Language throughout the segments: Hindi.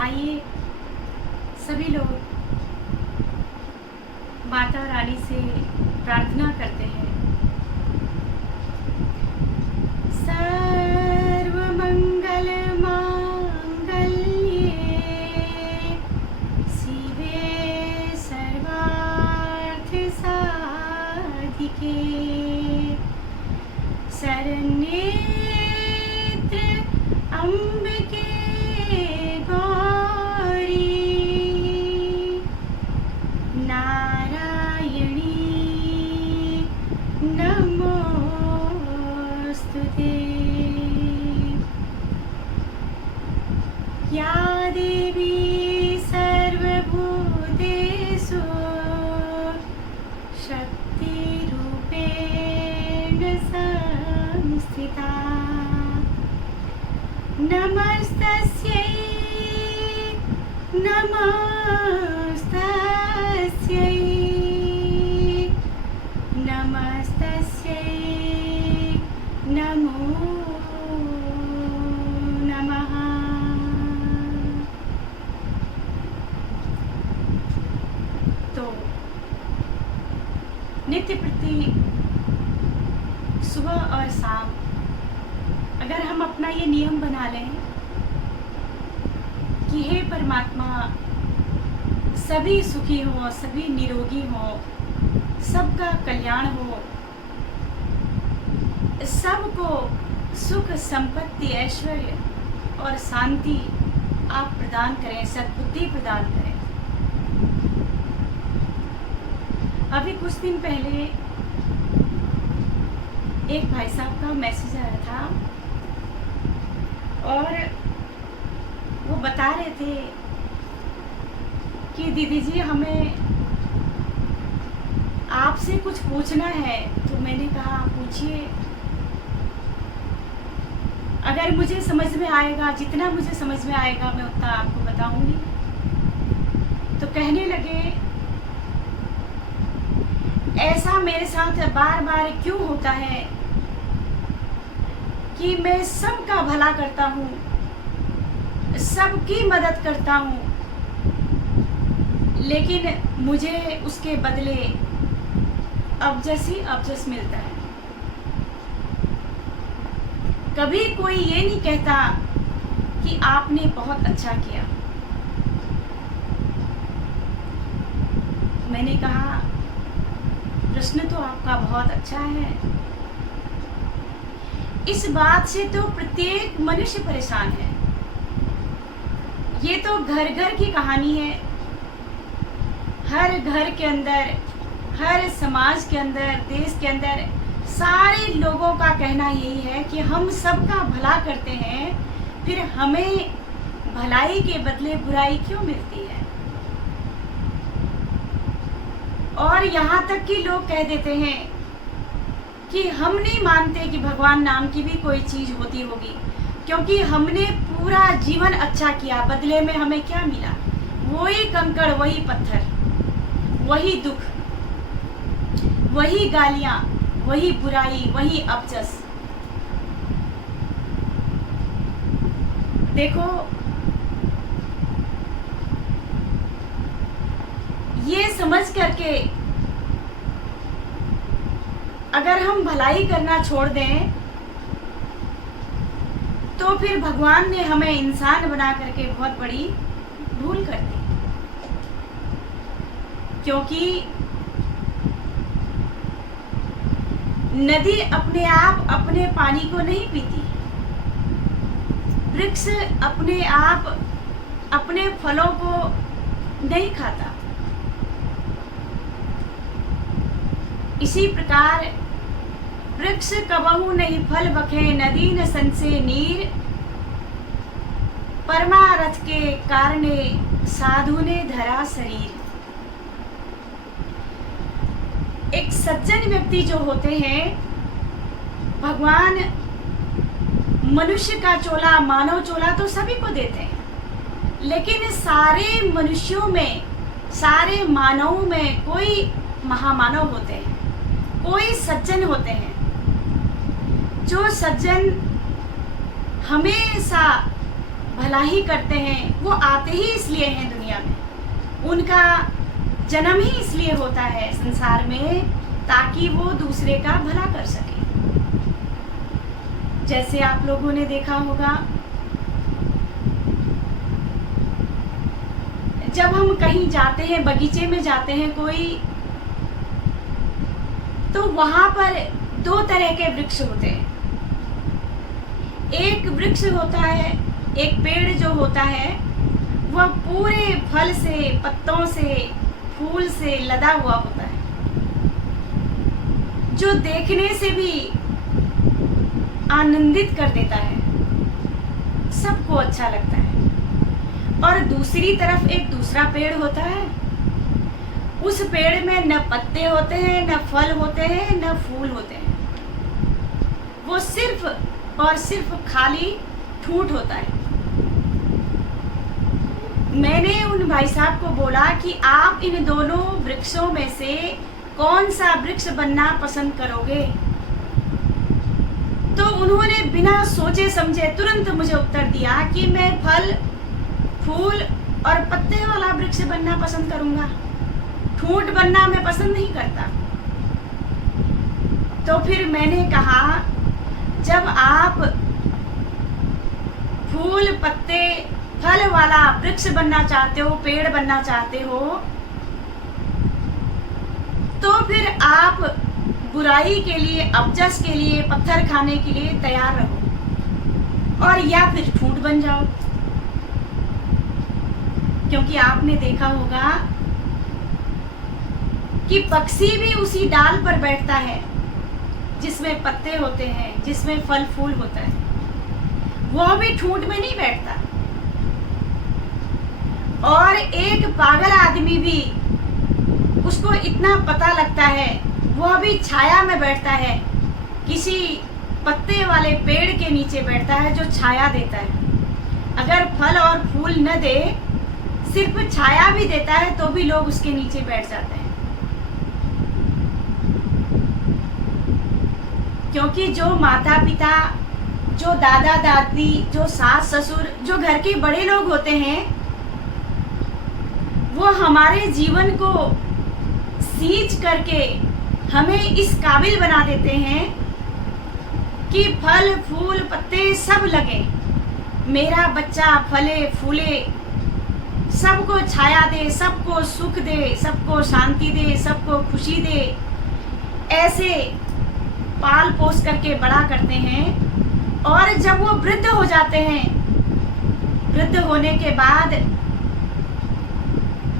आइए सभी लोग माता रानी से प्रार्थना करते हैं। सर्वमंगल मांगल्ये शिवे सर्वार्थ साधिके शरण्ये त्र्यंबके गौरी नारायणी नमोस्तुते। या देवी सर्वभूतेषु शक्तिरूपेण संस्थिता नमस्तस्यै नमस्तस्यै नमस्तस्यै नमो नमः। तो नित्य प्रति सुबह और शाम अगर हम अपना ये नियम बना लें कि हे परमात्मा सभी सुखी हो, सभी निरोगी हो, सबका कल्याण हो, सबको सुख संपत्ति ऐश्वर्य और शांति आप प्रदान करें, सद्बुद्धि प्रदान करें। अभी कुछ दिन पहले एक भाई साहब का मैसेज आया था और वो बता रहे थे कि दीदी जी हमें आपसे कुछ पूछना है। तो मैंने कहा पूछिए, अगर मुझे समझ में आएगा, जितना मुझे समझ में आएगा मैं उतना आपको बताऊंगी। तो कहने लगे ऐसा मेरे साथ बार बार क्यों होता है कि मैं सबका भला करता हूँ, सबकी मदद करता हूँ, लेकिन मुझे उसके बदले अबजस ही अबजस मिलता है। कभी कोई ये नहीं कहता कि आपने बहुत अच्छा किया। मैंने कहा प्रश्न तो आपका बहुत अच्छा है, इस बात से तो प्रत्येक मनुष्य परेशान है। ये तो घर घर की कहानी है। हर घर के अंदर, हर समाज के अंदर, देश के अंदर सारे लोगों का कहना यही है कि हम सबका भला करते हैं, फिर हमें भलाई के बदले बुराई क्यों मिलती है। और यहाँ तक कि लोग कह देते हैं कि हम नहीं मानते कि भगवान नाम की भी कोई चीज होती होगी, क्योंकि हमने पूरा जीवन अच्छा किया, बदले में हमें क्या मिला? वही कंकड़, वही पत्थर, वही दुख, वही गालियां, वही बुराई, वही अपजस। देखो ये समझ करके अगर हम भलाई करना छोड़ दें तो फिर भगवान ने हमें इंसान बना करके बहुत बड़ी भूल कर दी। क्योंकि नदी अपने आप अपने पानी को नहीं पीती, वृक्ष अपने आप अपने फलों को नहीं खाता। इसी प्रकार वृक्ष कबहू नहीं फल बखे, नदी न संसे नीर, परमारथ के कारणे साधु ने धरा शरीर। एक सज्जन व्यक्ति जो होते हैं, भगवान मनुष्य का चोला, मानव चोला तो सभी को देते हैं, लेकिन सारे मनुष्यों में, सारे मानवों में कोई महामानव होते हैं, कोई सज्जन होते हैं। जो सज्जन हमेशा भला ही करते हैं। वो आते ही इसलिए हैं दुनिया में, उनका जन्म ही इसलिए होता है संसार में ताकि वो दूसरे का भला कर सके। जैसे आप लोगों ने देखा होगा, जब हम कहीं जाते हैं, बगीचे में जाते हैं कोई, तो वहां पर दो तरह के वृक्ष होते हैं। एक वृक्ष होता है, एक पेड़ जो होता है वह पूरे फल से, पत्तों से, फूल से लदा हुआ होता है, जो देखने से भी आनंदित कर देता है, सबको अच्छा लगता है। और दूसरी तरफ एक दूसरा पेड़ होता है, उस पेड़ में न पत्ते होते हैं, न फल होते हैं, न फूल होते हैं, वो सिर्फ और सिर्फ खाली ठूंठ होता है। मैंने उन भाई साहब को बोला कि आप इन दोनों वृक्षों में से कौन सा वृक्ष बनना पसंद करोगे? तो उन्होंने बिना सोचे समझे तुरंत मुझे उत्तर दिया कि मैं फल, फूल और पत्ते वाला वृक्ष बनना पसंद करूंगा, ठूंठ बनना मैं पसंद नहीं करता। तो फिर मैंने कहा, जब आप फूल, पत्ते, फल वाला वृक्ष बनना चाहते हो, पेड़ बनना चाहते हो, तो फिर आप बुराई के लिए, अपजस के लिए, पत्थर खाने के लिए तैयार रहो और या फिर ठूंठ बन जाओ। क्योंकि आपने देखा होगा कि पक्षी भी उसी डाल पर बैठता है जिसमें पत्ते होते हैं, जिसमें फल फूल होता है, वह भी ठूंठ में नहीं बैठता। और एक पागल आदमी भी, उसको इतना पता लगता है, वह भी छाया में बैठता है, किसी पत्ते वाले पेड़ के नीचे बैठता है जो छाया देता है। अगर फल और फूल न दे, सिर्फ छाया भी देता है, तो भी लोग उसके नीचे बैठ जाते हैं। क्योंकि जो माता पिता, जो दादा दादी, जो सास ससुर, जो घर के बड़े लोग होते हैं, वो हमारे जीवन को सींच करके हमें इस काबिल बना देते हैं कि फल फूल पत्ते सब लगे, मेरा बच्चा फले फूले, सबको छाया दे, सबको सुख दे, सबको शांति दे, सबको खुशी दे। ऐसे पाल पोस करके बड़ा करते हैं। और जब वो वृद्ध हो जाते हैं, वृद्ध होने के बाद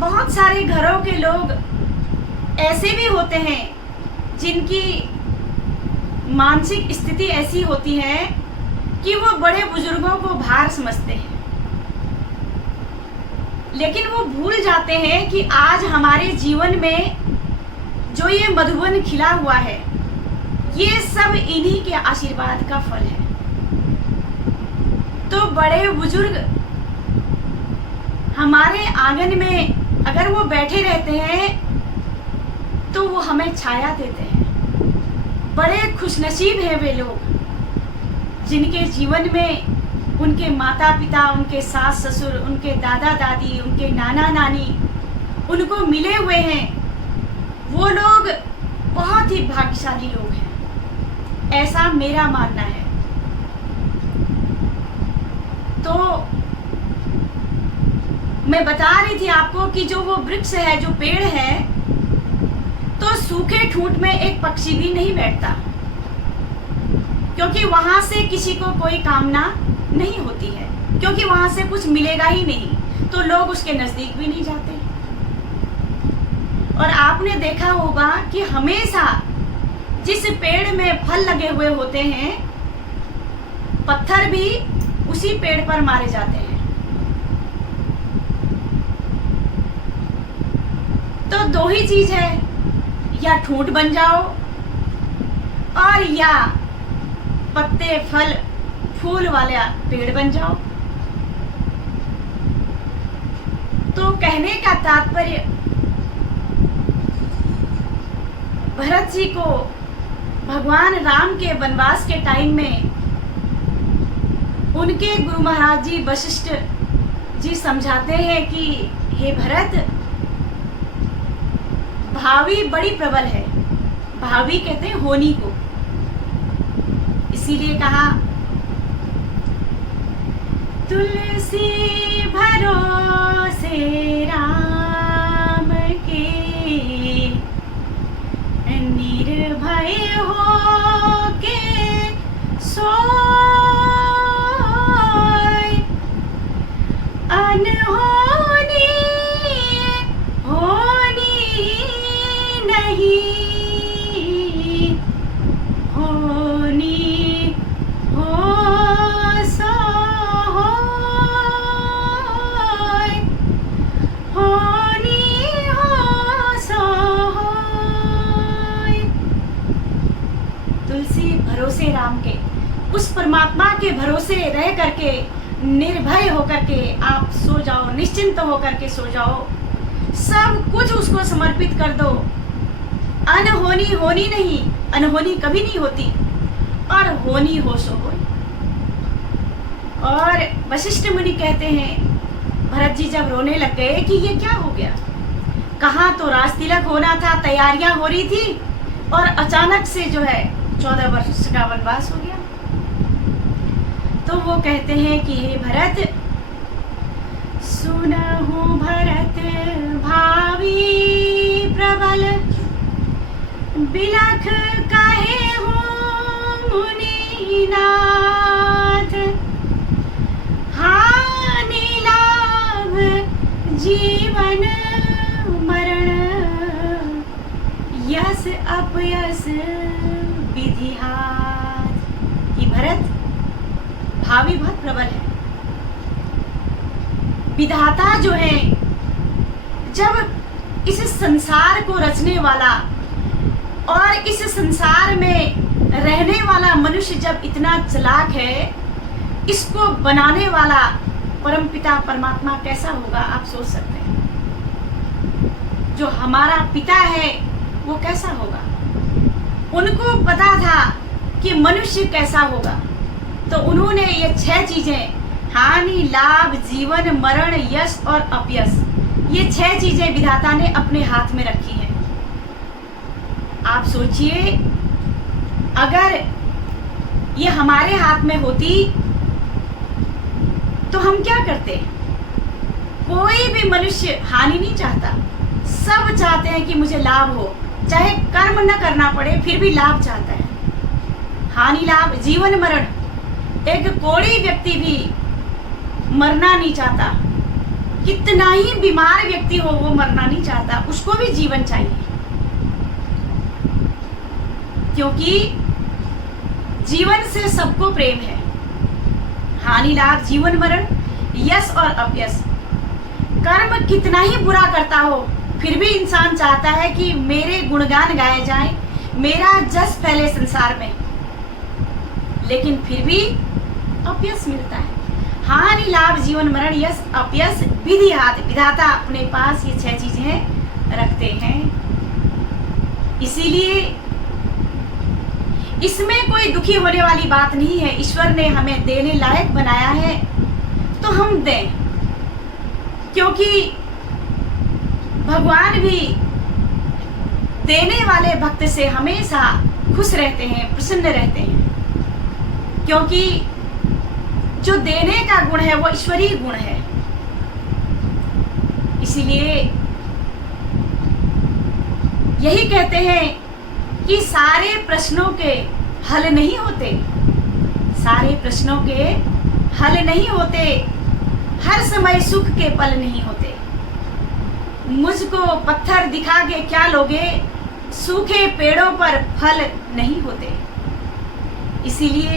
बहुत सारे घरों के लोग ऐसे भी होते हैं जिनकी मानसिक स्थिति ऐसी होती है कि वो बड़े बुजुर्गों को भार समझते हैं, लेकिन वो भूल जाते हैं कि आज हमारे जीवन में जो ये मधुवन खिला हुआ है, ये सब इन्हीं के आशीर्वाद का फल है। तो बड़े बुजुर्ग हमारे आंगन में अगर वो बैठे रहते हैं तो वो हमें छाया देते हैं। बड़े खुशनसीब हैं वे लोग जिनके जीवन में उनके माता पिता, उनके सास ससुर, उनके दादा दादी, उनके नाना नानी उनको मिले हुए हैं। वो लोग बहुत ही भाग्यशाली लोग हैं, ऐसा मेरा मानना है। तो मैं बता रही थी आपको कि जो वो वृक्ष है, जो पेड़ है, तो सूखे ठूंठ में एक पक्षी भी नहीं बैठता, क्योंकि वहां से किसी को कोई कामना नहीं होती है, क्योंकि वहां से कुछ मिलेगा ही नहीं, तो लोग उसके नजदीक भी नहीं जाते। और आपने देखा होगा कि हमेशा जिस पेड़ में फल लगे हुए होते हैं, पत्थर भी उसी पेड़ पर मारे जाते हैं। तो दो ही चीज है, या ठूंठ बन जाओ और या पत्ते फल फूल वाला पेड़ बन जाओ। तो कहने का तात्पर्य, भरत जी को भगवान राम के वनवास के टाइम में उनके गुरु महाराज जी वशिष्ठ जी समझाते हैं कि हे भरत, भावी बड़ी प्रबल है। भावी कहते हैं होनी को, इसीलिए कहा तुलसी भरोसे राम के, निर्भय हो के सोय, अनहोनी होनी नहीं, होनी हो सो होय, होनी हो सो होय। तुलसी भरोसे राम के, उस परमात्मा के भरोसे रह करके, निर्भय होकर के आप सो जाओ, निश्चिंत होकर के सो जाओ, सब कुछ उसको समर्पित कर दो। अनहोनी होनी नहीं, अनहोनी कभी नहीं होती, और होनी हो सो हो। और वशिष्ठ मुनि कहते हैं, भरत जी जब रोने लग गए कि ये क्या हो गया, कहाँ तो राज तिलक होना था, तैयारियां हो रही थी, और अचानक से जो है 14 वर्ष का वनवास हो गया। तो वो कहते हैं कि हे भरत, सुनहु भरत भावी प्रबल, बिलख कहे हो मुनिनाथ, हानि लाभ जीवन मरण, यस अपयस विधि हाथ। कि भरत, भावी बहुत प्रबल है। विधाता जो है, जब इस संसार को रचने वाला और इस संसार में रहने वाला मनुष्य जब इतना चालाक है, इसको बनाने वाला परमपिता परमात्मा कैसा होगा आप सोच सकते हैं। जो हमारा पिता है वो कैसा होगा, उनको पता था कि मनुष्य कैसा होगा, तो उन्होंने ये 6 चीजें, हानि लाभ जीवन मरण यश और अपयश, ये 6 चीजें विधाता ने अपने हाथ में रखी हैं। आप सोचिए, अगर ये हमारे हाथ में होती तो हम क्या करते। कोई भी मनुष्य हानि नहीं चाहता, सब चाहते हैं कि मुझे लाभ हो, चाहे कर्म न करना पड़े फिर भी लाभ चाहता है। हानि लाभ जीवन मरण, एक कोढ़ी व्यक्ति भी मरना नहीं चाहता, कितना ही बीमार व्यक्ति हो वो मरना नहीं चाहता, उसको भी जीवन चाहिए, क्योंकि जीवन से सबको प्रेम है। हानि लाभ जीवन मरण यश और अपयश, कर्म कितना ही बुरा करता हो फिर भी इंसान चाहता है कि मेरे गुणगान गाए जाएं, मेरा जस फैले संसार में, लेकिन फिर भी अपयश मिलता है। हानि लाभ जीवन मरण यश अपयश विधि हाथ, विधाता अपने पास ये 6 चीजें रखते हैं। इसीलिए इसमें कोई दुखी होने वाली बात नहीं है। ईश्वर ने हमें देने लायक बनाया है तो हम दें, क्योंकि भगवान भी देने वाले भक्त से हमेशा खुश रहते हैं, प्रसन्न रहते हैं, क्योंकि जो देने का गुण है वो ईश्वरीय गुण है। इसीलिए यही कहते हैं कि सारे प्रश्नों के हल नहीं होते, सारे प्रश्नों के हल नहीं होते, हर समय सुख के पल नहीं होते। मुझको पत्थर दिखा के क्या लोगे, सूखे पेड़ों पर फल नहीं होते। इसीलिए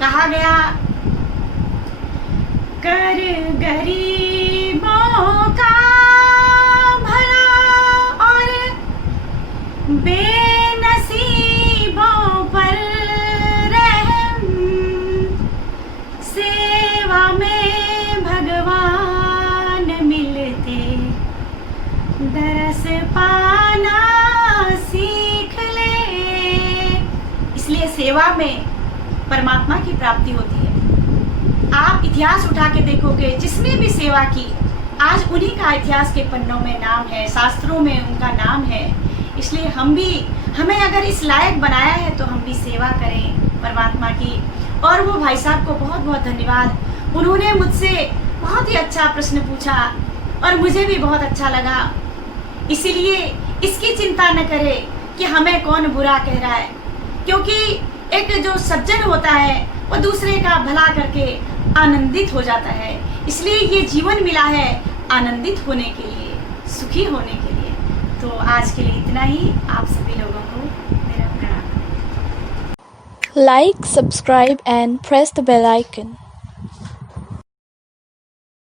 कहा गया, कर गरीबों का भला और बेनसीबों पर रहम, सेवा में भगवान मिलते, दरस पाना सीख ले। इसलिए सेवा में परमात्मा की प्राप्ति होती है। आप इतिहास उठा के देखोगे, जिसने भी सेवा की आज उन्हीं का इतिहास के पन्नों में नाम है, शास्त्रों में उनका नाम है। इसलिए हमें अगर इस लायक बनाया है तो हम भी सेवा करें परमात्मा की। और वो भाई साहब को बहुत बहुत धन्यवाद, उन्होंने मुझसे बहुत ही अच्छा प्रश्न पूछा और मुझे भी बहुत अच्छा लगा। इसीलिए इसकी चिंता न करें कि हमें कौन बुरा कह रहा है, क्योंकि एक जो सज्जन होता है वो दूसरे का भला करके आनंदित हो जाता है। इसलिए ये जीवन मिला है आनंदित होने के लिए, सुखी होने के लिए। तो आज के लिए इतना ही। आप सभी लोगों को मेरा प्रणाम। Like, subscribe and press the bell icon.